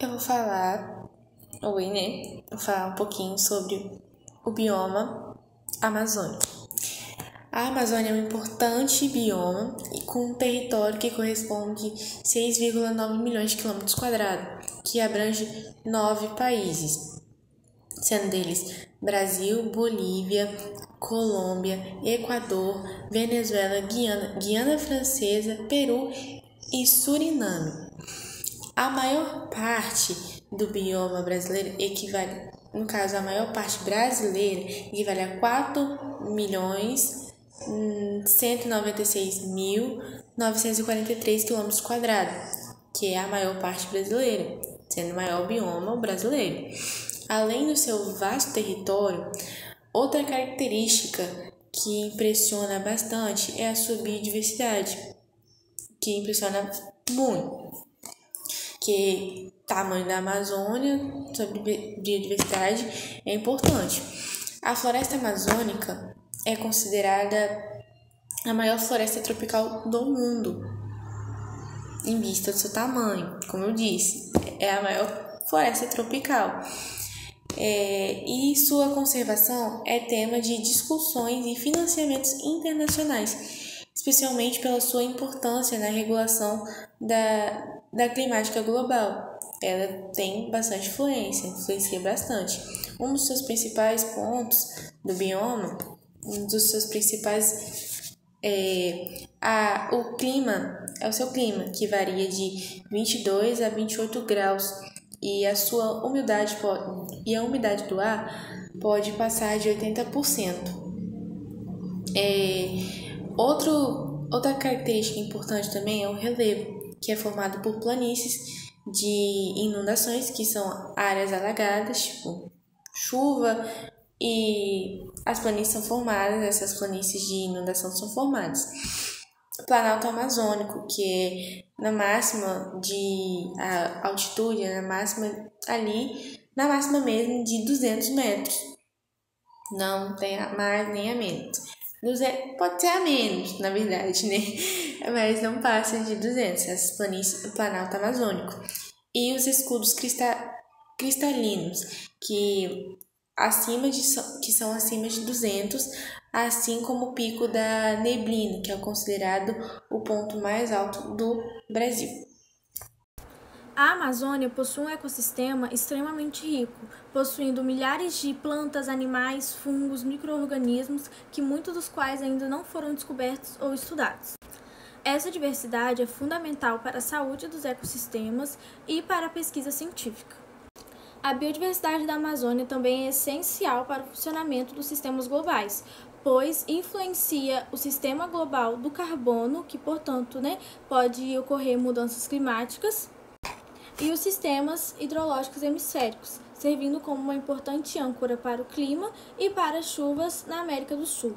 Eu vou falar, Vou falar um pouquinho sobre o bioma amazônico. A Amazônia é um importante bioma e com um território que corresponde a 6,9 milhões de quilômetros quadrados, que abrange 9 países, sendo deles Brasil, Bolívia, Colômbia, Equador, Venezuela, Guiana Francesa, Peru e Suriname. A maior parte do bioma brasileiro equivale, no caso, a maior parte brasileira equivale a 4.196.943 km², que é a maior parte brasileira, sendo o maior bioma brasileiro. Além do seu vasto território, outra característica que impressiona bastante é a sua biodiversidade, que impressiona muito. Que o tamanho da Amazônia sobre biodiversidade é importante. A floresta amazônica é considerada a maior floresta tropical do mundo, em vista do seu tamanho. Como eu disse, é a maior floresta tropical. E sua conservação é tema de discussões e financiamentos internacionais, especialmente pela sua importância na regulação da climática global. Ela tem bastante influencia bastante. Um dos seus principais pontos do bioma, o clima, é o seu clima, que varia de 22 a 28 graus, e a umidade do ar pode passar de 80%. Outra característica importante também é o relevo, que é formado por planícies de inundações, que são áreas alagadas, tipo chuva, e as planícies são formadas, essas planícies de inundação são formadas. O Planalto Amazônico, que é na máxima de altitude, na máxima mesmo de 200 metros. Não tem a mais nem a menos. Pode ser a menos, na verdade, né? Mas não passa de 200, essas planícies do Planalto Amazônico. E os escudos cristalinos, que são acima de 200, assim como o Pico da Neblina, que é considerado o ponto mais alto do Brasil. A Amazônia possui um ecossistema extremamente rico, possuindo milhares de plantas, animais, fungos, micro-organismos, que muitos dos quais ainda não foram descobertos ou estudados. Essa diversidade é fundamental para a saúde dos ecossistemas e para a pesquisa científica. A biodiversidade da Amazônia também é essencial para o funcionamento dos sistemas globais, pois influencia o sistema global do carbono, que, portanto, pode ocorrer mudanças climáticas, e os sistemas hidrológicos hemisféricos, servindo como uma importante âncora para o clima e para as chuvas na América do Sul.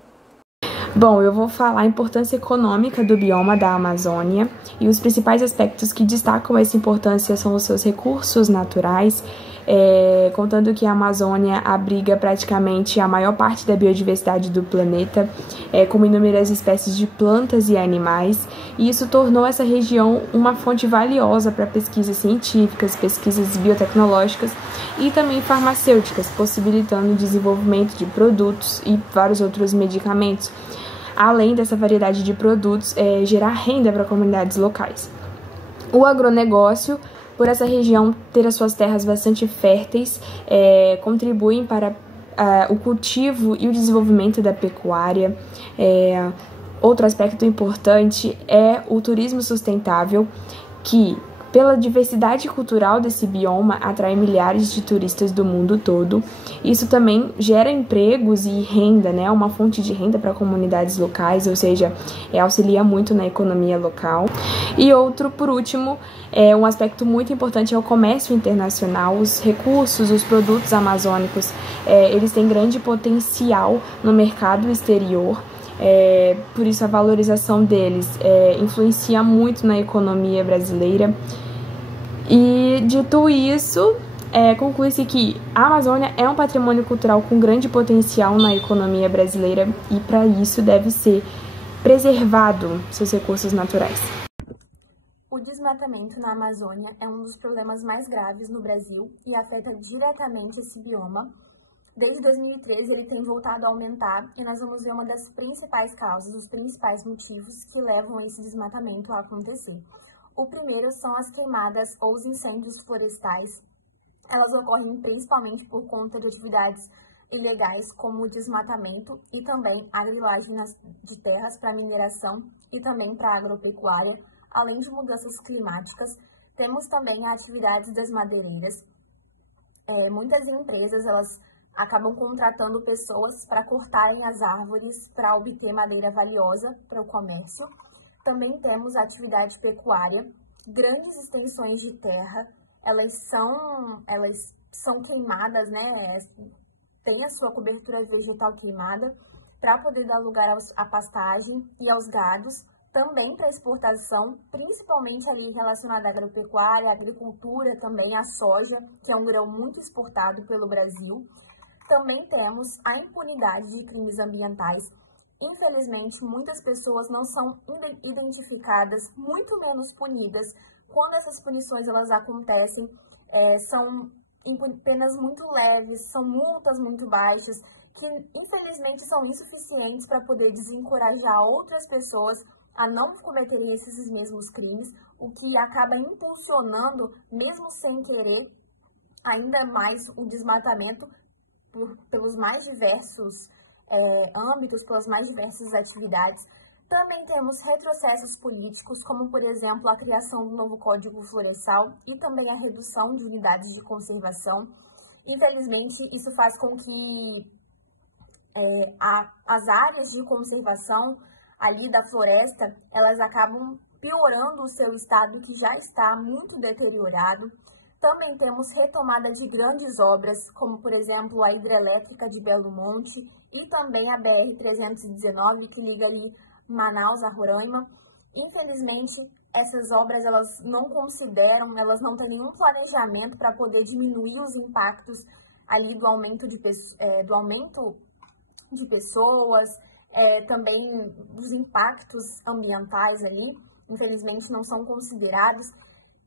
Bom, eu vou falar a importância econômica do bioma da Amazônia, e os principais aspectos que destacam essa importância são os seus recursos naturais, contando que a Amazônia abriga praticamente a maior parte da biodiversidade do planeta, com inúmeras espécies de plantas e animais, e isso tornou essa região uma fonte valiosa para pesquisas científicas, pesquisas biotecnológicas e também farmacêuticas, possibilitando o desenvolvimento de produtos e vários outros medicamentos. Além dessa variedade de produtos, gerar renda para comunidades locais. O agronegócio, por essa região ter as suas terras bastante férteis, contribuem para o cultivo e o desenvolvimento da pecuária. Outro aspecto importante é o turismo sustentável, que, pela diversidade cultural desse bioma, atrai milhares de turistas do mundo todo. Isso também gera empregos e renda, uma fonte de renda para comunidades locais, ou seja, auxilia muito na economia local. E outro, por último, um aspecto muito importante é o comércio internacional. Os recursos, os produtos amazônicos, eles têm grande potencial no mercado exterior. Por isso a valorização deles influencia muito na economia brasileira. E dito isso, conclui-se que a Amazônia é um patrimônio cultural com grande potencial na economia brasileira, e para isso deve ser preservado seus recursos naturais. O desmatamento na Amazônia é um dos problemas mais graves no Brasil e afeta diretamente esse bioma. Desde 2013, ele tem voltado a aumentar e nós vamos ver uma das principais causas, os principais motivos que levam esse desmatamento a acontecer. O primeiro são as queimadas ou os incêndios florestais. Elas ocorrem principalmente por conta de atividades ilegais, como o desmatamento e também a grilagem de terras para mineração e também para agropecuária, além de mudanças climáticas. Temos também atividades das madeireiras. Muitas empresas, elas acabam contratando pessoas para cortarem as árvores para obter madeira valiosa para o comércio. Também temos a atividade pecuária, grandes extensões de terra, elas são queimadas, né? Tem a sua cobertura vegetal queimada para poder dar lugar à pastagem e aos gados, também para exportação, principalmente ali relacionada à agropecuária, à agricultura, também à soja, que é um grão muito exportado pelo Brasil. Também temos a impunidade de crimes ambientais. Infelizmente, muitas pessoas não são identificadas, muito menos punidas. Quando essas punições elas acontecem, são penas muito leves, são multas muito baixas, que infelizmente são insuficientes para poder desencorajar outras pessoas a não cometerem esses mesmos crimes, o que acaba impulsionando, mesmo sem querer, ainda mais o desmatamento pelos mais diversos âmbitos, pelas mais diversas atividades. Também temos retrocessos políticos, como, por exemplo, a criação do novo Código Florestal e também a redução de unidades de conservação. Infelizmente, isso faz com que as áreas de conservação ali da floresta, elas acabam piorando o seu estado, que já está muito deteriorado. Também temos retomada de grandes obras, como, por exemplo, a hidrelétrica de Belo Monte e também a BR-319, que liga ali Manaus a Roraima. Infelizmente, essas obras elas não consideram, elas não têm nenhum planejamento para poder diminuir os impactos ali do aumento de pessoas, também dos impactos ambientais ali, infelizmente não são considerados.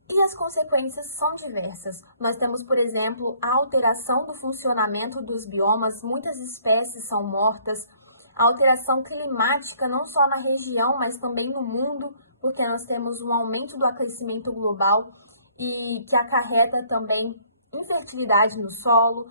E as consequências são diversas. Nós temos, por exemplo, a alteração do funcionamento dos biomas, muitas espécies são mortas, a alteração climática não só na região, mas também no mundo, porque nós temos um aumento do aquecimento global e que acarreta também infertilidade no solo,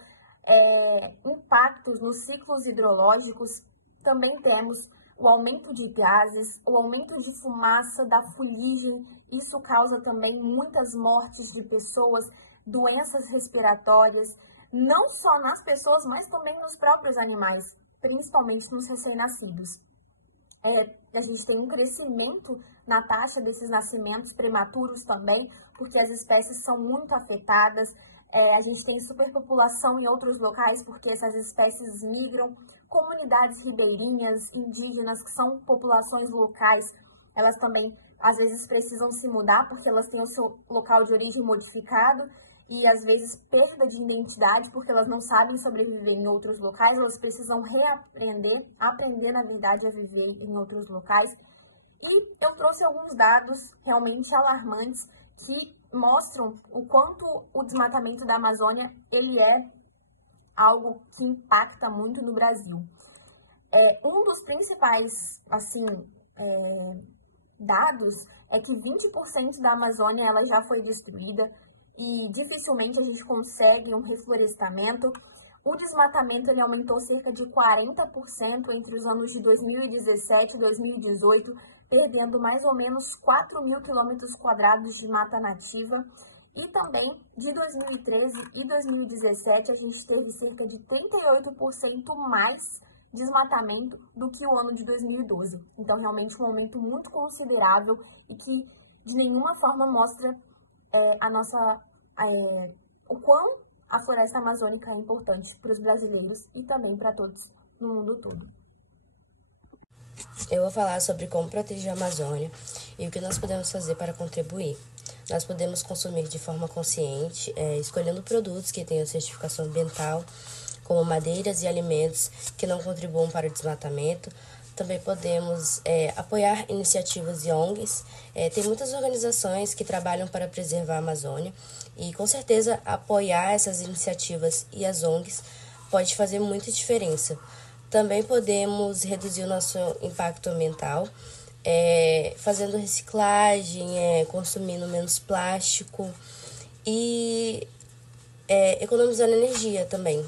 impactos nos ciclos hidrológicos. Também temos o aumento de gases, o aumento de fumaça, da fuligem. Isso causa também muitas mortes de pessoas, doenças respiratórias, não só nas pessoas, mas também nos próprios animais, principalmente nos recém-nascidos. A gente tem um crescimento na taxa desses nascimentos prematuros também, porque as espécies são muito afetadas. A gente tem superpopulação em outros locais, porque essas espécies migram. Comunidades ribeirinhas, indígenas, que são populações locais, elas também, às vezes, precisam se mudar, porque elas têm o seu local de origem modificado, e, às vezes, perda de identidade, porque elas não sabem sobreviver em outros locais, elas precisam aprender, na verdade, a viver em outros locais. E eu trouxe alguns dados realmente alarmantes que mostram o quanto o desmatamento da Amazônia, ele é algo que impacta muito no Brasil. Um dos principais, dados é que 20% da Amazônia ela já foi destruída e dificilmente a gente consegue um reflorestamento. O desmatamento ele aumentou cerca de 40% entre os anos de 2017 e 2018, perdendo mais ou menos 4.000 km² de mata nativa. E também, de 2013 e 2017, a gente teve cerca de 38% mais desmatamento do que o ano de 2012. Então, realmente, um aumento muito considerável e que, de nenhuma forma, mostra o quão a floresta amazônica é importante para os brasileiros e também para todos no mundo todo. Eu vou falar sobre como proteger a Amazônia e o que nós podemos fazer para contribuir. Nós podemos consumir de forma consciente, escolhendo produtos que tenham certificação ambiental, como madeiras e alimentos que não contribuam para o desmatamento. Também podemos apoiar iniciativas e ONGs. Tem muitas organizações que trabalham para preservar a Amazônia e, com certeza, apoiar essas iniciativas e as ONGs pode fazer muita diferença. Também podemos reduzir o nosso impacto ambiental, fazendo reciclagem, consumindo menos plástico e economizando energia também.